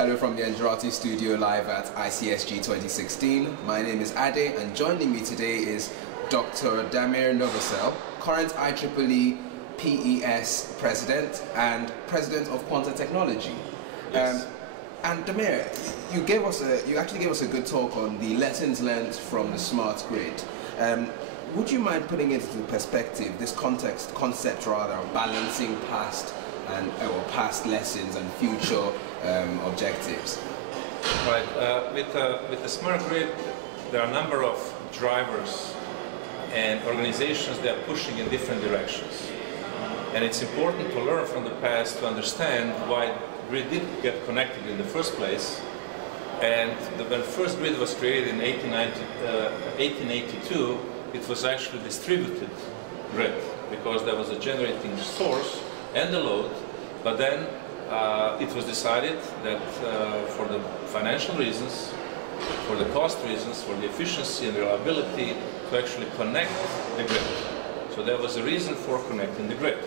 Hello from the Andrati studio live at ICSG 2016. My name is Ade, and joining me today is Dr. Damir Novosel, current IEEE PES President and President of Quanta Technology. Yes. And Damir, you actually gave us a good talk on the lessons learned from the smart grid. Would you mind putting it into perspective, this concept rather, of balancing past lessons and future objectives? Right. With the smart grid, there are a number of drivers and organizations that are pushing in different directions. And it's important to learn from the past to understand why grid did get connected in the first place. And when the first grid was created in 1882, it was actually distributed grid because there was a generating source and the load, but then it was decided that for the financial reasons, for the cost reasons, for the efficiency and reliability, to actually connect the grid. So there was a reason for connecting the grid.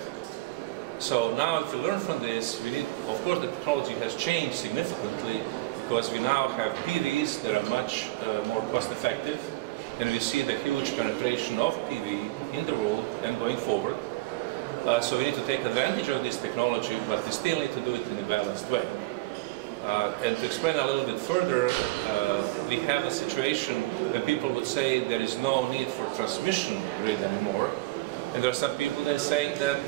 So now if we learn from this, we need, of course the technology has changed significantly because we now have PVs that are much more cost effective, and we see the huge penetration of PV in the world and going forward. So we need to take advantage of this technology, but we still need to do it in a balanced way. And to explain a little bit further, we have a situation when people would say there is no need for transmission grid anymore. And there are some people that are saying that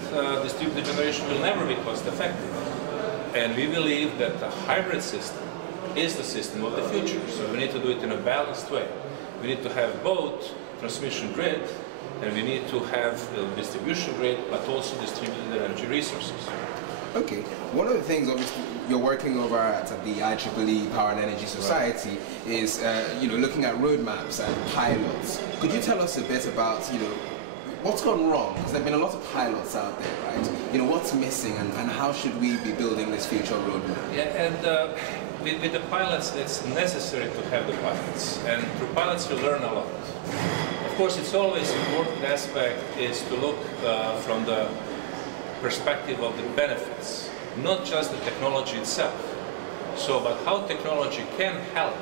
distributed generation will never be cost effective. And we believe that the hybrid system is the system of the future. So we need to do it in a balanced way. We need to have both transmission grid, and we need to have distribution grid, but also distributed energy resources. Okay. One of the things, obviously, you're working over at the IEEE Power and Energy Society is, looking at roadmaps and pilots. Could you tell us a bit about, what's gone wrong? Because there have been a lot of pilots out there, right? What's missing, and how should we be building this future roadmap? Yeah, and with the pilots, it's necessary to have the pilots, and through pilots we learn a lot. Of course, it's always important aspect is to look from the perspective of the benefits, not just the technology itself. So, but how technology can help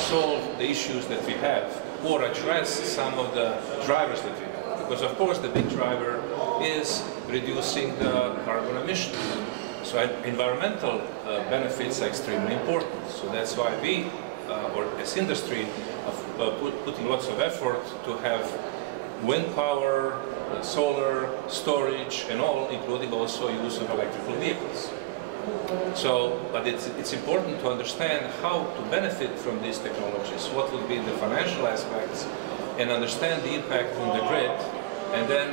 solve the issues that we have or address some of the drivers that we have. Because of course the big driver is reducing the carbon emissions. So environmental benefits are extremely important. So that's why we, or as industry, are putting lots of effort to have wind power, solar, storage, and all, including also use of electrical vehicles. So, but it's important to understand how to benefit from these technologies, what will be the financial aspects, and understand the impact on the grid, and then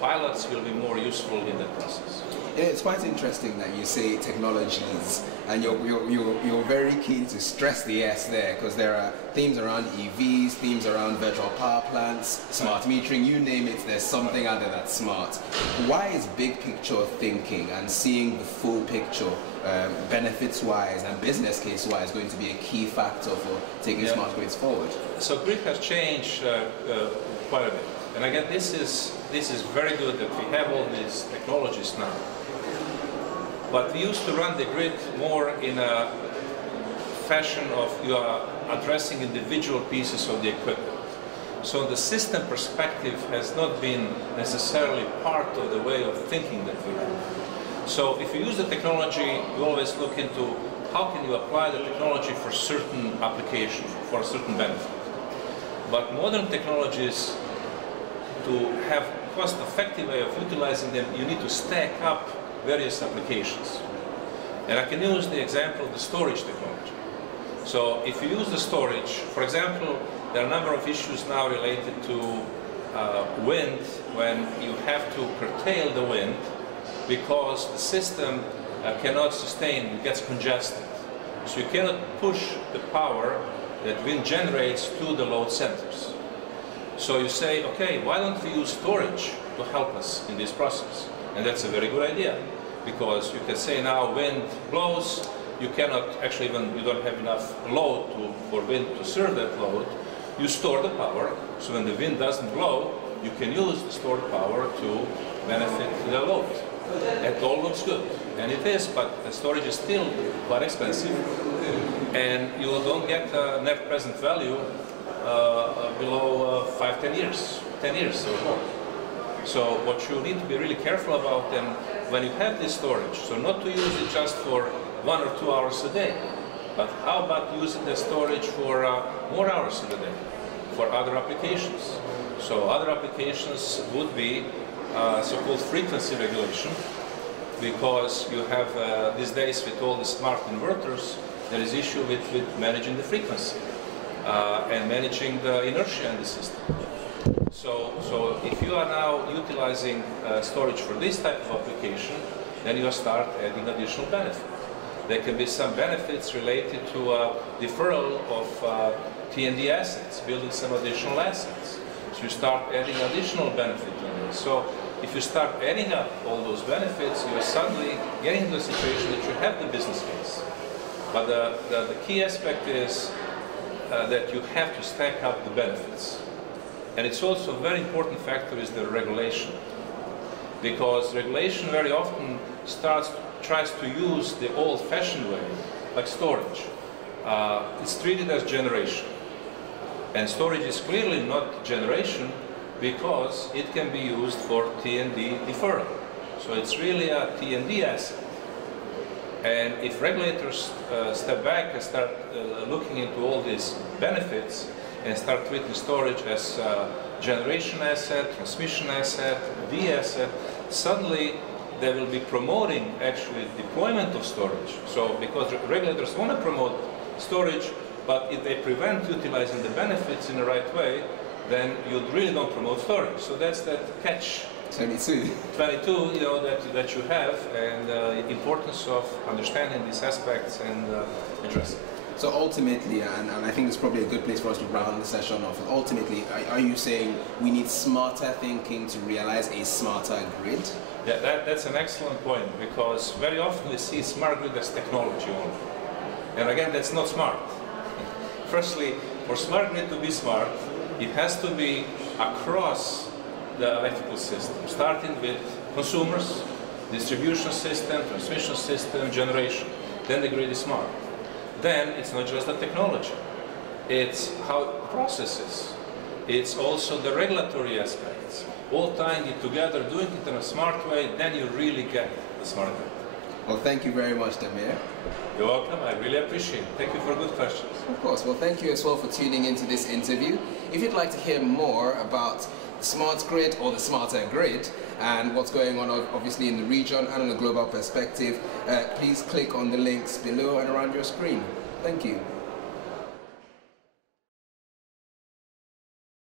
pilots will be more useful in that process. It's quite interesting that you say technologies, and you're very keen to stress the S there, because there are themes around EVs, themes around virtual power plants, smart metering, you name it, there's something out there that's smart. Why is big picture thinking and seeing the full picture, benefits-wise and business case-wise, going to be a key factor for taking smart grids forward? So grid has changed quite a bit. And again, this is very good that we have all these technologies now. But we used to run the grid more in a fashion of you are addressing individual pieces of the equipment. So the system perspective has not been necessarily part of the way of thinking that we have. So if you use the technology, you always look into how can you apply the technology for certain application, for a certain benefit. But modern technologies, to have cost-effective way of utilizing them, you need to stack up various applications. And I can use the example of the storage technology. So if you use the storage, for example, there are a number of issues now related to wind, when you have to curtail the wind because the system cannot sustain, it gets congested. So you cannot push the power that wind generates to the load centers. So you say, okay, why don't we use storage to help us in this process? And that's a very good idea, because you can say now wind blows, you cannot actually you don't have enough load for wind to serve that load. You store the power, so when the wind doesn't blow, you can use the stored power to benefit the load. It all looks good, and it is, but the storage is still quite expensive, and you don't get net present value below 5-10 years, 10 years or more. So what you need to be really careful about then, when you have this storage, so not to use it just for 1 or 2 hours a day, but how about using the storage for more hours in a day, for other applications? So other applications would be so-called frequency regulation, because you have these days with all the smart inverters, there is issue with managing the frequency and managing the inertia in the system. So if you are now utilizing storage for this type of application, then you start adding additional benefit. There can be some benefits related to deferral of T&D assets, building some additional assets. So you start adding additional benefit to it. So if you start adding up all those benefits, you're suddenly getting into a situation that you have the business case. But the key aspect is that you have to stack up the benefits. And it's also a very important factor is the regulation. Because regulation very often tries to use the old-fashioned way, like storage. It's treated as generation. And storage is clearly not generation because it can be used for T&D deferral. So it's really a T&D asset. And if regulators step back and start looking into all these benefits and start treating storage as generation asset, transmission asset, D asset, suddenly they will be promoting actually deployment of storage. So because regulators want to promote storage, but if they prevent utilizing the benefits in the right way, then you really don't promote storage. So that's that catch 22, you know, that you have, and the importance of understanding these aspects and addressing. So ultimately, and I think it's probably a good place for us to round the session off, ultimately, are you saying we need smarter thinking to realize a smarter grid? Yeah, that's an excellent point, because very often we see smart grid as technology only. And again, that's not smart. Firstly, for smart grid to be smart, it has to be across the electrical system, starting with consumers, distribution system, transmission system, generation. Then the grid is smart. Then it's not just the technology, it's how it processes. It's also the regulatory aspects. All tying it together, doing it in a smart way, then you really get the smart grid. Well, thank you very much, Damir. You're welcome. I really appreciate it. Thank you for good questions. Of course. Well, thank you as well for tuning into this interview. If you'd like to hear more about the smart grid or the smarter grid and what's going on obviously in the region and on a global perspective, please click on the links below and around your screen. Thank you.